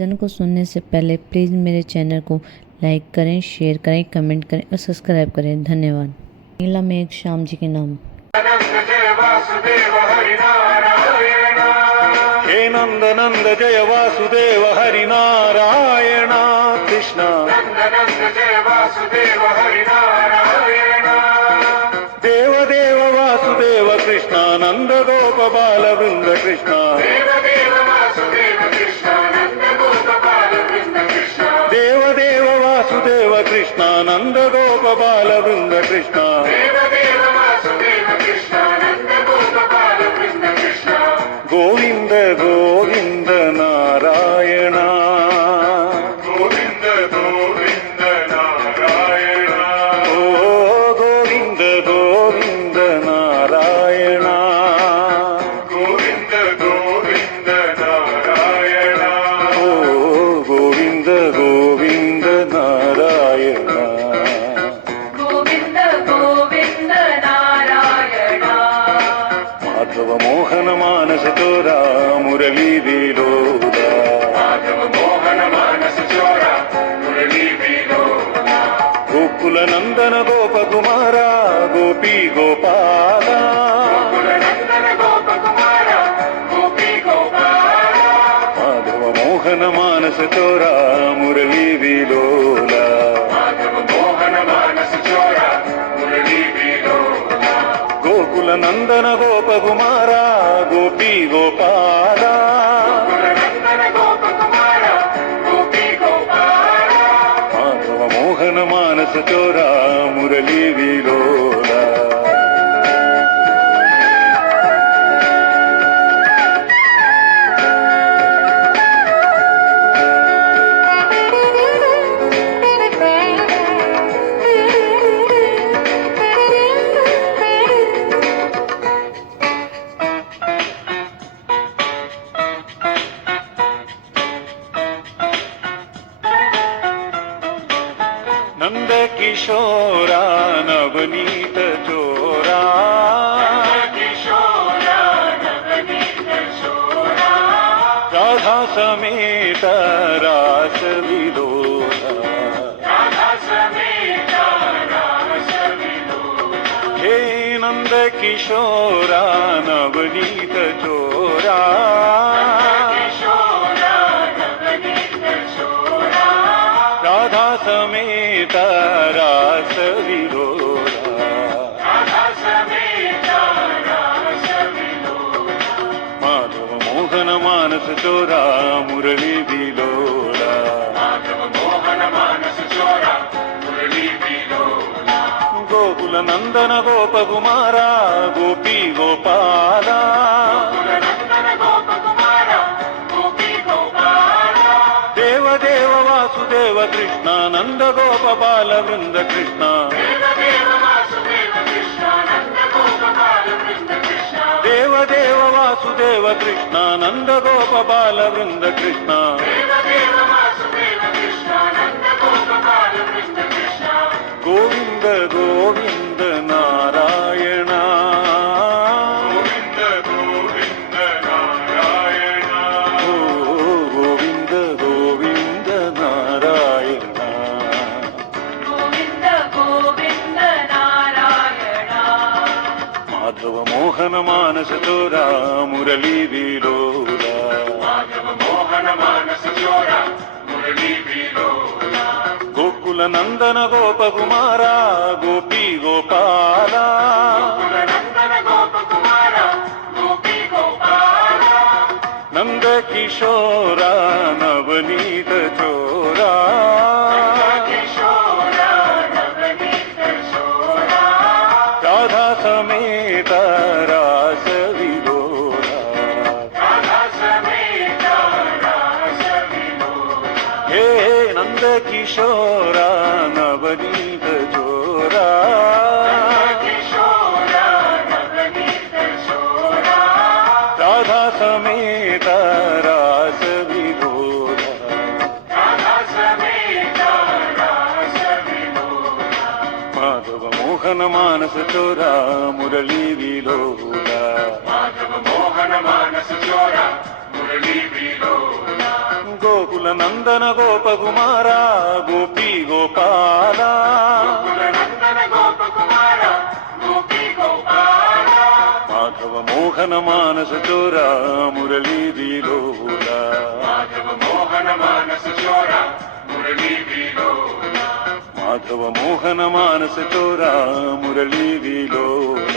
भजन को सुनने से पहले प्लीज़ मेरे चैनल को लाइक करें, शेयर करें, कमेंट करें और सब्सक्राइब करें। धन्यवाद। नीला मेघ श्याम जी के नाम। हे नंद नंद जय वासुदेव हरि नारायण कृष्ण। नंद नंद जय वासुदेव हरि नारायण। देव देव वासुदेव कृष्ण नंद गोप बाल वृंद कृष्ण। देव देव वासुदेव कृष्ण नंद गोप बाल वृंद कृष्ण। देव देव वासुदेव कृष्ण नंद गोप बाल वृंद कृष्ण। देव देव वासुदेव कृष्ण नंद गोप बाल वृंद कृष्ण। गोविंद गोविंद नारायण। गोविंद गोविंद नारायण। ओ गोविंद गोविंद नारायण। गोविंद गोविंद नारायण। ओ गोविंद गोविंद नारायण। गोविंद गोविंद नारायण। माधव मोहन मानस चोरा मुरली विलोला। माधव मोहन मानस चोरा मुरली विलोला। गोकुल नंदन गोप कुमारा गोपी गोपाला। गोकुल नंदन गोप कुमारा गोपी गोपाला। माधव मोहन मानस चोरा मुरली विलोला। माधव मोहन मानस चोरा मुरली विलोला। गोकुल नंदन गोप कुमारा गोपी गोपाला। गोकुल नंदन गोप कुमारा गोपी गोपाला। माधव मोहन मानस चोरा मुरली विलोला। नंद किशोरा नवनीत चोरा। किशोरा नवनीत चोरा। राधा समेत रास विलोला। राधा समेत रास विलोला। हे नंद किशोरा नवनीत चोरा। किशोरा नवनीत चोरा। राधा समेत रास विलोला। राधा समेत रास विलोला। माधव मोहन मानस चोरा मुरली विलोला। माधव मोहन मानस चोरा मुरली विलोला। गोकुल नंदन गोप कुमारा गोपी गोपाला। गोकुल नंदन गोप कुमारा गोपी गोपाला। देव देव वासुदेव कृष्ण नंद गोप बाल वृंद कृष्ण। देव देव वासुदेव कृष्ण नंद गोप बाल वृंद कृष्ण। देव देव वासुदेव कृष्ण नंद गोप बाल वृंद कृष्ण। देव देव वासुदेव कृष्ण नंद गोप बाल वृंद कृष्ण। गोविंद गोविंद नारायण। गोविंद गोविंद नारायण। ओ गोविंद गोविंद नारायण। गोविंद गोविंद नारायण। माधव मोहन मानस चोरा मुरली विलोला। माधव मोहन मानस चोरा मुरली विलोला। गोकुल नंदन गोप कुमारा गोपी गोपाला। गोकुल नंदन गोप कुमारा गोपी गोपाला। नंद किशोरा नवनीत चोरा। किशोरा नवनीत चोरा। राधा समेत रास विलोला। राधा समेत रास विलोला। हे नंद किशोरा नवनीत चोरा। किशोरा नवनीत चोरा। राधा समेत रास विलोला। राधा समेत रास विलोला। माधव मोहन मानस चोरा मुरली विलोला। माधव मोहन मानस चोरा मुरली विलोला। గోకుల నందన గోపకుమార గోపీ గోపాల మాధవ మోహన మానస చోర మురళీ విలోల మాధవ మోహన మానస చోర మురళీ విలోల